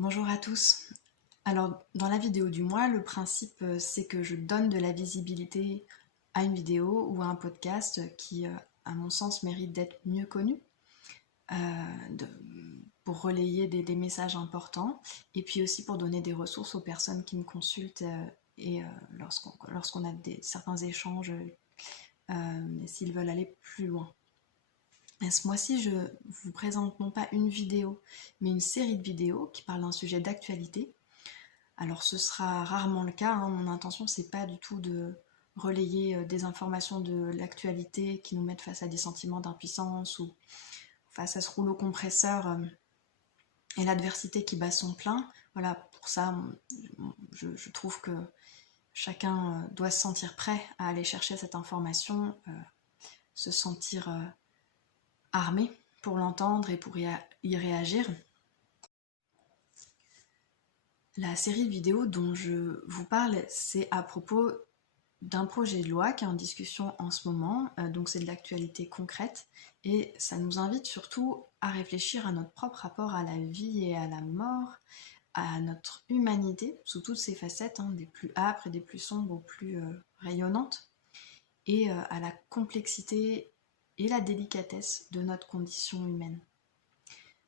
Bonjour à tous. Alors, dans la vidéo du mois, le principe, c'est que je donne de la visibilité à une vidéo ou à un podcast qui, à mon sens, mérite d'être mieux connu, euh, de- pour relayer des messages importants, et puis aussi pour donner des ressources aux personnes qui me consultent et lorsqu'on a certains échanges, s'ils veulent aller plus loin. Et ce mois-ci, je vous présente non pas une vidéo, mais une série de vidéos qui parlent d'un sujet d'actualité. Alors ce sera rarement le cas, hein. Mon intention c'est pas du tout de relayer des informations de l'actualité qui nous mettent face à des sentiments d'impuissance ou face à ce rouleau compresseur et l'adversité qui bat son plein. Voilà, pour ça, je trouve que chacun doit se sentir prêt à aller chercher cette information, se sentir armé pour l'entendre et pour y réagir. La série de vidéos dont je vous parle, c'est à propos d'un projet de loi qui est en discussion en ce moment, donc c'est de l'actualité concrète, et ça nous invite surtout à réfléchir à notre propre rapport à la vie et à la mort, à notre humanité sous toutes ses facettes, hein, des plus âpres et des plus sombres aux plus rayonnantes, et à la complexité et la délicatesse de notre condition humaine.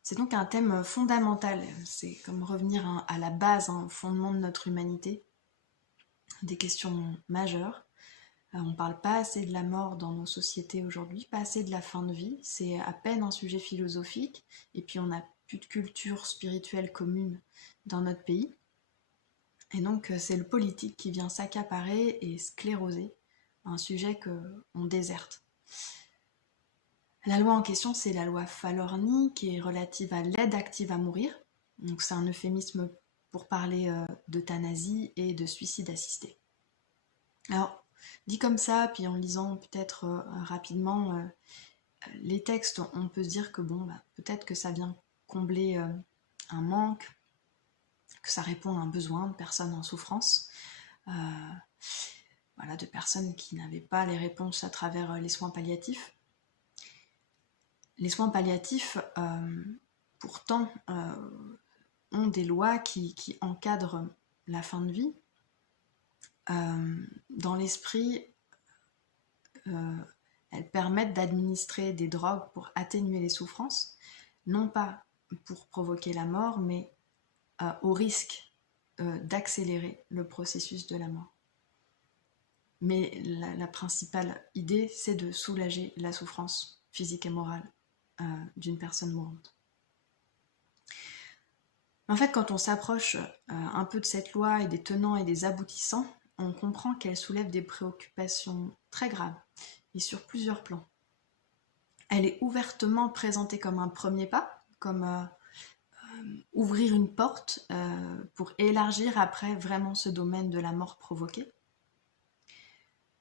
C'est donc un thème fondamental, c'est comme revenir à la base, au fondement de notre humanité, des questions majeures. On ne parle pas assez de la mort dans nos sociétés aujourd'hui, pas assez de la fin de vie, c'est à peine un sujet philosophique, et puis on n'a plus de culture spirituelle commune dans notre pays. Et donc c'est le politique qui vient s'accaparer et scléroser un sujet qu'on déserte. La loi en question, c'est la loi Falorni, qui est relative à l'aide active à mourir. Donc c'est un euphémisme pour parler d'euthanasie et de suicide assisté. Alors, dit comme ça, puis en lisant peut-être rapidement les textes, on peut se dire que bon, peut-être que ça vient combler un manque, que ça répond à un besoin de personnes en souffrance, voilà, de personnes qui n'avaient pas les réponses à travers les soins palliatifs. Les soins palliatifs, pourtant, ont des lois qui encadrent la fin de vie. Dans l'esprit, elles permettent d'administrer des drogues pour atténuer les souffrances, non pas pour provoquer la mort, mais au risque d'accélérer le processus de la mort. Mais la principale idée, c'est de soulager la souffrance physique et morale d'une personne mourante. En fait, quand on s'approche un peu de cette loi et des tenants et des aboutissants, on comprend qu'elle soulève des préoccupations très graves et sur plusieurs plans. Elle est ouvertement présentée comme un premier pas, comme ouvrir une porte pour élargir après vraiment ce domaine de la mort provoquée.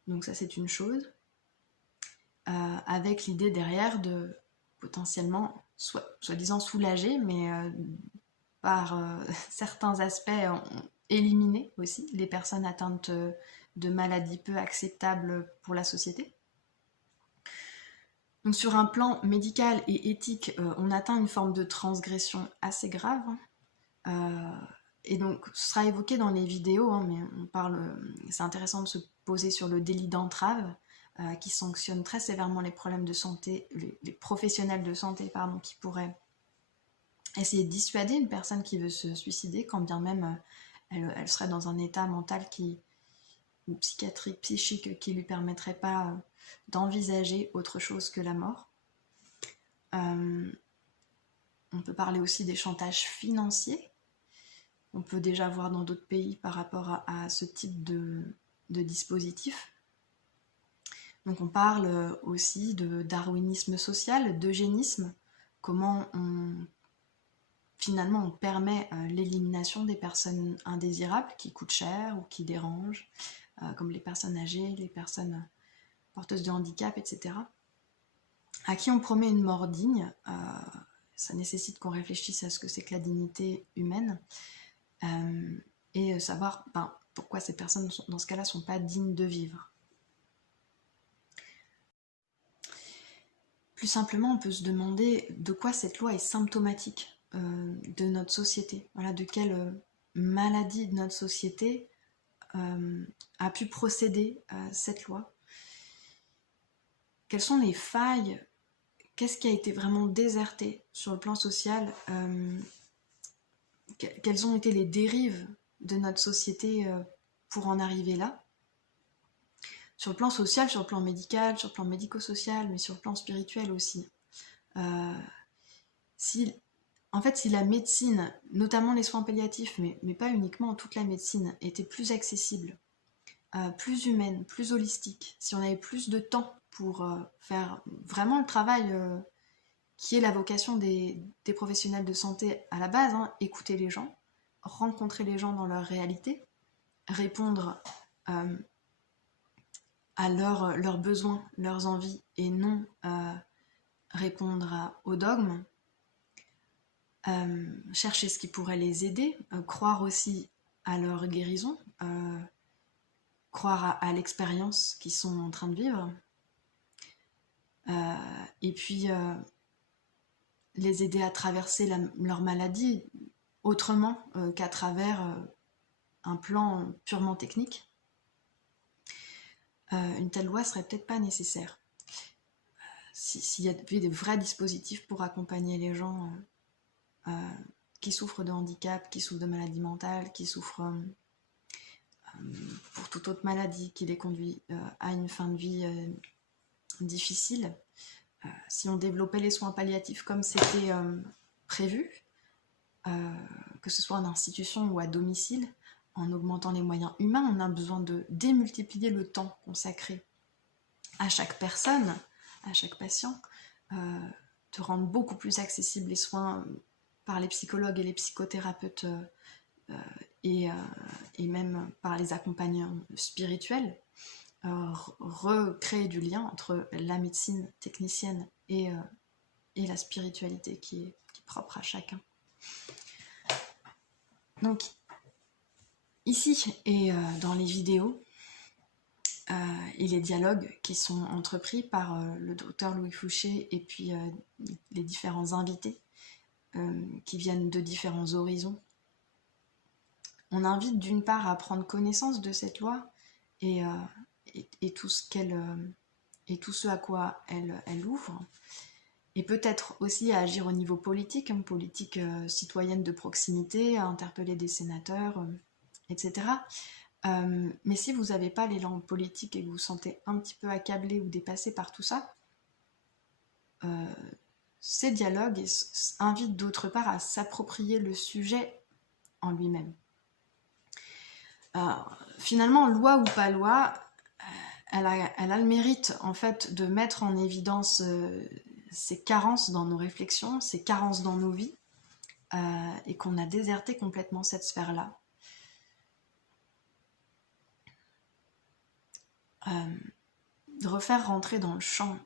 Donc ça, c'est une chose. Avec l'idée derrière de potentiellement, soi-disant soulager, mais par certains aspects éliminer aussi les personnes atteintes de maladies peu acceptables pour la société. Donc sur un plan médical et éthique, on atteint une forme de transgression assez grave. Et donc ce sera évoqué dans les vidéos, hein, mais c'est intéressant de se poser sur le délit d'entrave qui sanctionne très sévèrement les problèmes de santé, les professionnels de santé qui pourraient essayer de dissuader une personne qui veut se suicider, quand bien même elle serait dans un état mental ou psychiatrique, psychique, qui lui permettrait pas d'envisager autre chose que la mort. On peut parler aussi des chantages financiers. On peut déjà voir dans d'autres pays par rapport à ce type de dispositif. Donc on parle aussi de darwinisme social, d'eugénisme, comment finalement on permet l'élimination des personnes indésirables qui coûtent cher ou qui dérangent, comme les personnes âgées, les personnes porteuses de handicap, etc. À qui on promet une mort digne, ça nécessite qu'on réfléchisse à ce que c'est que la dignité humaine, et savoir pourquoi ces personnes, dans ce cas-là, ne sont pas dignes de vivre. Plus simplement, on peut se demander de quoi cette loi est symptomatique. de notre société, voilà, de quelle maladie de notre société a pu procéder cette loi. Quelles sont les failles? Qu'est-ce qui a été vraiment déserté sur le plan social? Quelles ont été les dérives de notre société pour en arriver là? Sur le plan social, sur le plan médical, sur le plan médico-social, mais sur le plan spirituel aussi. Si la médecine, notamment les soins palliatifs, mais pas uniquement, toute la médecine, était plus accessible, plus humaine, plus holistique, si on avait plus de temps pour faire vraiment le travail qui est la vocation des professionnels de santé à la base, hein, écouter les gens, rencontrer les gens dans leur réalité, répondre à leurs besoins, leurs envies, et non répondre aux dogmes, chercher ce qui pourrait les aider, croire aussi à leur guérison, croire à l'expérience qu'ils sont en train de vivre, et puis les aider à traverser leur maladie autrement qu'à travers un plan purement technique. Une telle loi serait peut-être pas nécessaire. S'il y avait des vrais dispositifs pour accompagner les gens qui souffrent de handicap, qui souffrent de maladies mentales, qui souffrent pour toute autre maladie qui les conduit à une fin de vie difficile. Si on développait les soins palliatifs comme c'était prévu, que ce soit en institution ou à domicile, en augmentant les moyens humains, on a besoin de démultiplier le temps consacré à chaque personne, à chaque patient, de rendre beaucoup plus accessibles les soins par les psychologues et les psychothérapeutes et même par les accompagnants spirituels, recréer du lien entre la médecine technicienne et la spiritualité qui est propre à chacun. Donc, ici et dans les vidéos et les dialogues qui sont entrepris par le docteur Louis Fouché et puis les différents invités qui viennent de différents horizons, on invite d'une part à prendre connaissance de cette loi et tout ce à quoi elle ouvre, et peut-être aussi à agir au niveau politique, hein, politique citoyenne de proximité, à interpeller des sénateurs, etc. Mais si vous n'avez pas l'élan politique et que vous vous sentez un petit peu accablé ou dépassé par tout ça, ces dialogues invitent d'autre part à s'approprier le sujet en lui-même. Finalement, loi ou pas loi, elle a le mérite en fait de mettre en évidence ces carences dans nos réflexions, ces carences dans nos vies, et qu'on a déserté complètement cette sphère-là. De refaire rentrer dans le champ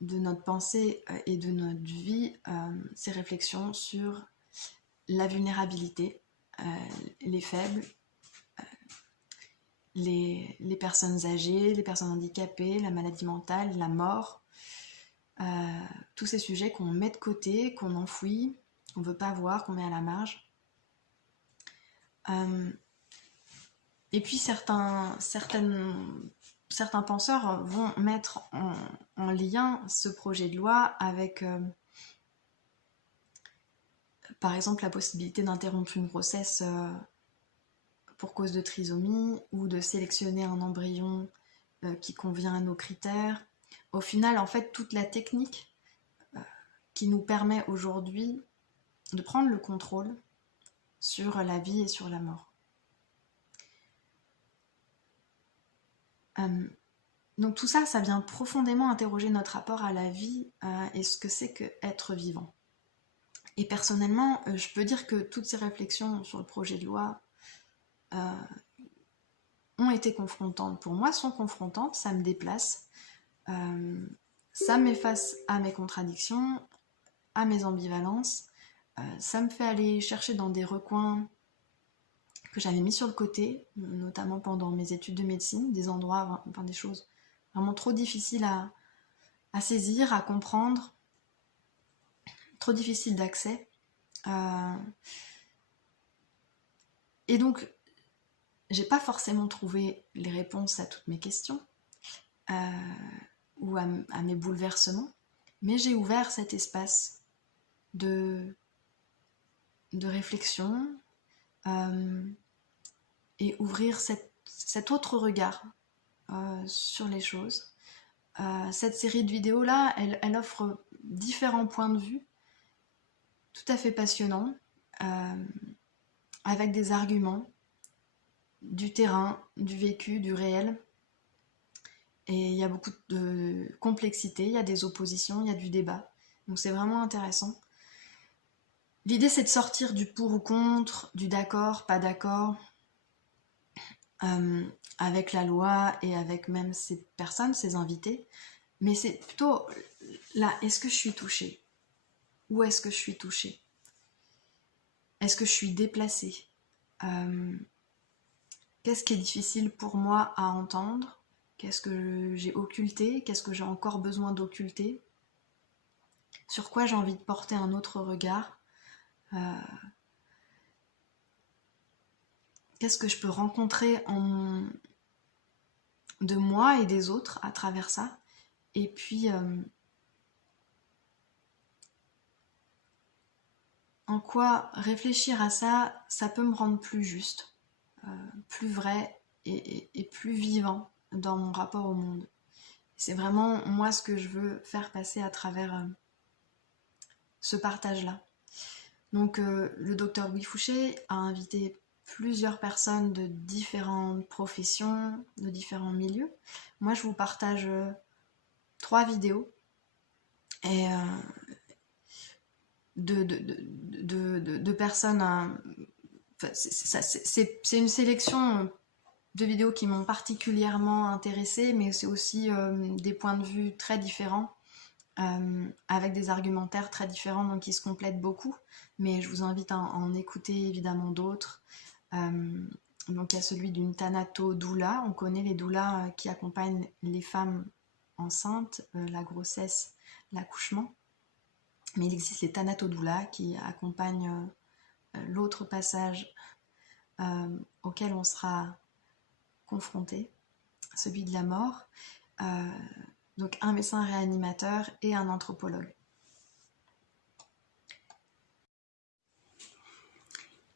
de notre pensée et de notre vie ces réflexions sur la vulnérabilité, les faibles, les personnes âgées, les personnes handicapées, la maladie mentale, la mort, tous ces sujets qu'on met de côté, qu'on enfouit, qu'on ne veut pas voir, qu'on met à la marge. Et puis certains penseurs vont mettre en lien ce projet de loi avec, par exemple, la possibilité d'interrompre une grossesse pour cause de trisomie, ou de sélectionner un embryon qui convient à nos critères. Au final, en fait, toute la technique qui nous permet aujourd'hui de prendre le contrôle sur la vie et sur la mort. Donc tout ça, ça vient profondément interroger notre rapport à la vie et ce que c'est qu'être vivant. Et personnellement, je peux dire que toutes ces réflexions sur le projet de loi ont été confrontantes. Pour moi, sont confrontantes, ça me déplace, ça m'efface à mes contradictions, à mes ambivalences, ça me fait aller chercher dans des recoins que j'avais mis sur le côté, notamment pendant mes études de médecine, des endroits, enfin des choses vraiment trop difficiles à saisir, à comprendre, trop difficiles d'accès. Et donc, j'ai pas forcément trouvé les réponses à toutes mes questions ou à mes bouleversements, mais j'ai ouvert cet espace de réflexion et ouvrir cet autre regard sur les choses. Cette série de vidéos-là, elle offre différents points de vue tout à fait passionnants, avec des arguments, du terrain, du vécu, du réel. Et il y a beaucoup de complexité, il y a des oppositions, il y a du débat. Donc c'est vraiment intéressant. L'idée, c'est de sortir du pour ou contre, du d'accord, pas d'accord, avec la loi et avec même ces personnes, ces invités. Mais c'est plutôt là, est-ce que je suis touchée? Où est-ce que je suis touchée? Est-ce que je suis déplacée? Qu'est-ce qui est difficile pour moi à entendre? Qu'est-ce que j'ai occulté? Qu'est-ce que j'ai encore besoin d'occulter? Sur quoi j'ai envie de porter un autre regard? Qu'est-ce que je peux rencontrer de moi et des autres à travers ça? Et puis, en quoi réfléchir à ça, ça peut me rendre plus juste, plus vrai et plus vivant dans mon rapport au monde. C'est vraiment moi ce que je veux faire passer à travers ce partage-là. Donc le docteur Louis Fouché a invité plusieurs personnes de différentes professions, de différents milieux. Moi je vous partage 3 vidéos et de personnes. C'est une sélection de vidéos qui m'ont particulièrement intéressée, mais c'est aussi des points de vue très différents, avec des argumentaires très différents, donc qui se complètent beaucoup. Mais je vous invite à en écouter évidemment d'autres. Donc il y a celui d'une thanatodoula. On connaît les doulas qui accompagnent les femmes enceintes, la grossesse, l'accouchement. Mais il existe les thanatodoulas qui accompagnent l'autre passage auquel on sera confronté, celui de la mort. Donc un médecin réanimateur et un anthropologue.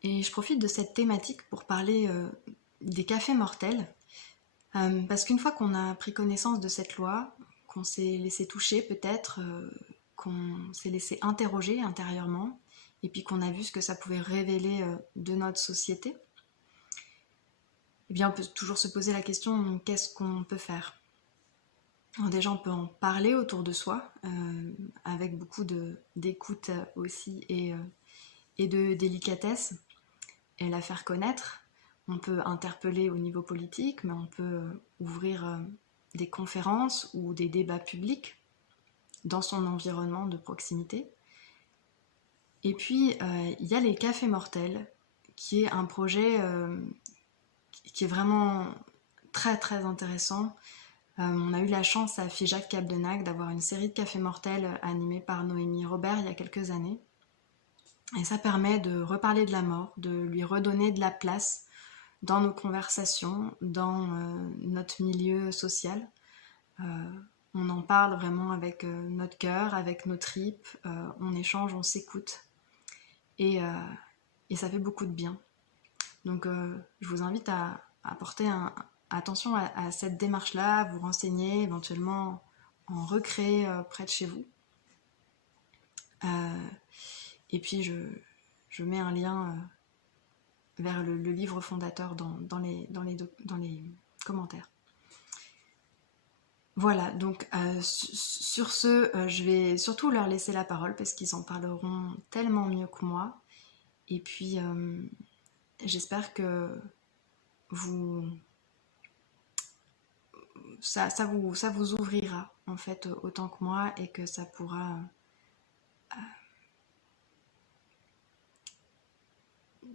Et je profite de cette thématique pour parler des cafés mortels, parce qu'une fois qu'on a pris connaissance de cette loi, qu'on s'est laissé toucher peut-être, qu'on s'est laissé interroger intérieurement, et puis qu'on a vu ce que ça pouvait révéler de notre société, eh bien on peut toujours se poser la question, qu'est-ce qu'on peut faire? Alors déjà on peut en parler autour de soi, avec beaucoup d'écoute aussi et de délicatesse, et la faire connaître. On peut interpeller au niveau politique, mais on peut ouvrir des conférences ou des débats publics dans son environnement de proximité. Et puis, il y a les cafés mortels, qui est un projet qui est vraiment très très intéressant. On a eu la chance à Figeac-Cap-de-Nac d'avoir une série de cafés mortels animés par Noémie Robert il y a quelques années. Et ça permet de reparler de la mort, de lui redonner de la place dans nos conversations, dans notre milieu social. On en parle vraiment avec notre cœur, avec nos tripes, on échange, on s'écoute. Et ça fait beaucoup de bien. Donc je vous invite à porter attention à cette démarche-là, à vous renseigner, éventuellement en recréer près de chez vous. Et puis je mets un lien vers le livre fondateur dans les commentaires. Voilà, donc sur ce, je vais surtout leur laisser la parole parce qu'ils en parleront tellement mieux que moi. Et puis j'espère que ça vous ouvrira en fait autant que moi et que ça pourra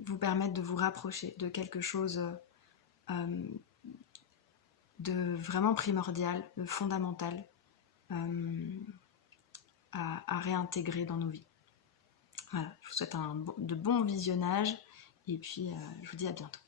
vous permettre de vous rapprocher de quelque chose de vraiment primordial, de fondamental à réintégrer dans nos vies. Voilà, je vous souhaite de bons visionnages et puis je vous dis à bientôt.